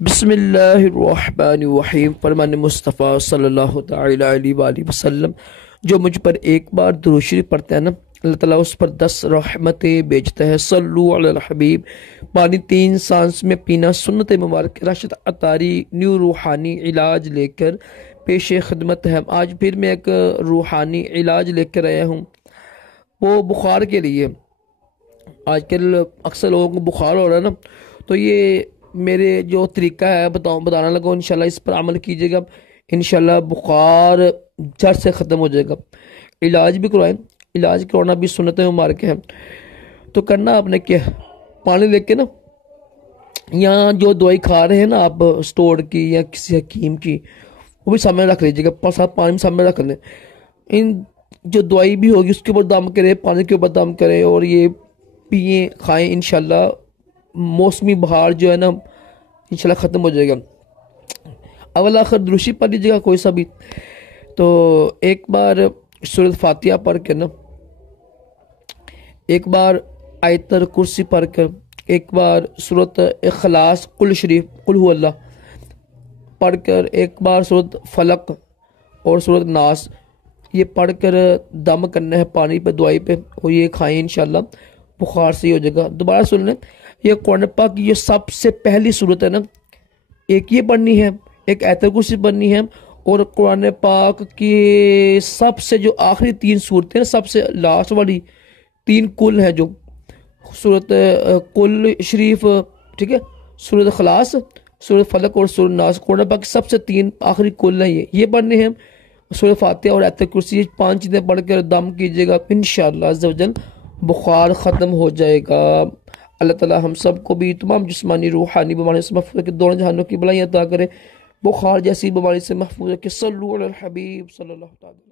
बिस्मिल्लाहिर्रहमानिर्रहीम। फरमान मुस्तफ़ा सल्लल्लाहु तआला अलैहि वसल्लम, जो मुझ पर एक बार दुरूद शरीफ पढ़ते हैं ना, अल्लाह ताला उस पर 10 रहमतें भेजता है। सल्लु अलल हबीब। पानी 3 सांस में पीना सुन्नत मुबारक। राशिद अतारी न्यू रूहानी इलाज लेकर पेश खिदमत है। आज फिर मैं एक रूहानी इलाज लेकर आया हूँ, वो बुखार के लिए। आजकल अक्सर लोगों को बुखार हो रहा है ना, तो ये मेरे जो तरीका है बताना लगा, इंशाल्लाह इस पर अमल कीजिएगा, इंशाल्लाह बुखार जड़ से ख़त्म हो जाएगा। इलाज भी करवाएं, इलाज करवाना भी सुन्नत मुबारक है। तो करना आपने क्या, पानी लेके ना, यहाँ जो दवाई खा रहे हैं ना आप स्टोर की या किसी हकीम की, वो भी सामने रख लीजिएगा, साथ पानी में सामने रख लें। इन जो दवाई भी होगी उसके ऊपर दम करें, पानी के ऊपर दम करें और ये पिए खाएं, इंशाल्लाह मौसमी बहार जो है ना इंशाल्लाह ख़त्म हो जाएगा। अवल आखिर दुरूशी पढ़ लीजिएगा कोई सा भी। तो एक बार सूरत फातिहा पढ़ कर ना, एक बार आयतल कुर्सी पढ़ कर, एक बार सूरत इखलास कुल शरीफ कुल हु अल्लाह पढ़ कर, एक बार सूरत फलक और सूरत नास, ये पढ़ कर दम करना है पानी पे, दवाई पे, और ये खाएं, इंशाल्लाह बुखार सही हो जाएगा। दोबारा सुन लें, ये कुरान पाक की ये सबसे पहली सूरत है ना, एक ये पढ़नी है, एक आयतल कुर्सी पढ़नी है, और कुरान पाक की सबसे जो आखिरी 3 सूरतें हैं, सबसे लास्ट वाली 3 कुल है, जो सूरत कुल शरीफ, ठीक है, सूरत खलास, सूरत फलक और सूरत नास, कुरान पाक की सबसे 3 आखिरी कुल है, ये पढ़ने हैं। सूरत फातिहा और आयतल कुर्सी, ये 5 चीज़ें पढ़ कर दम कीजिएगा, इंशाअल्लाह अज़्ज़ व जल बुखार ख़त्म हो जाएगा। अल्लाह ताला हम सब को भी तमाम जिस्मानी रूहानी बीमारियों से महफूज रखे, दोनों जहानों की भलाई अता करे, बुखार जैसी बीमारी से महफूज रखे। सल्लु अलल हबीब सल्लल्लाहु अलैहि वसल्लम।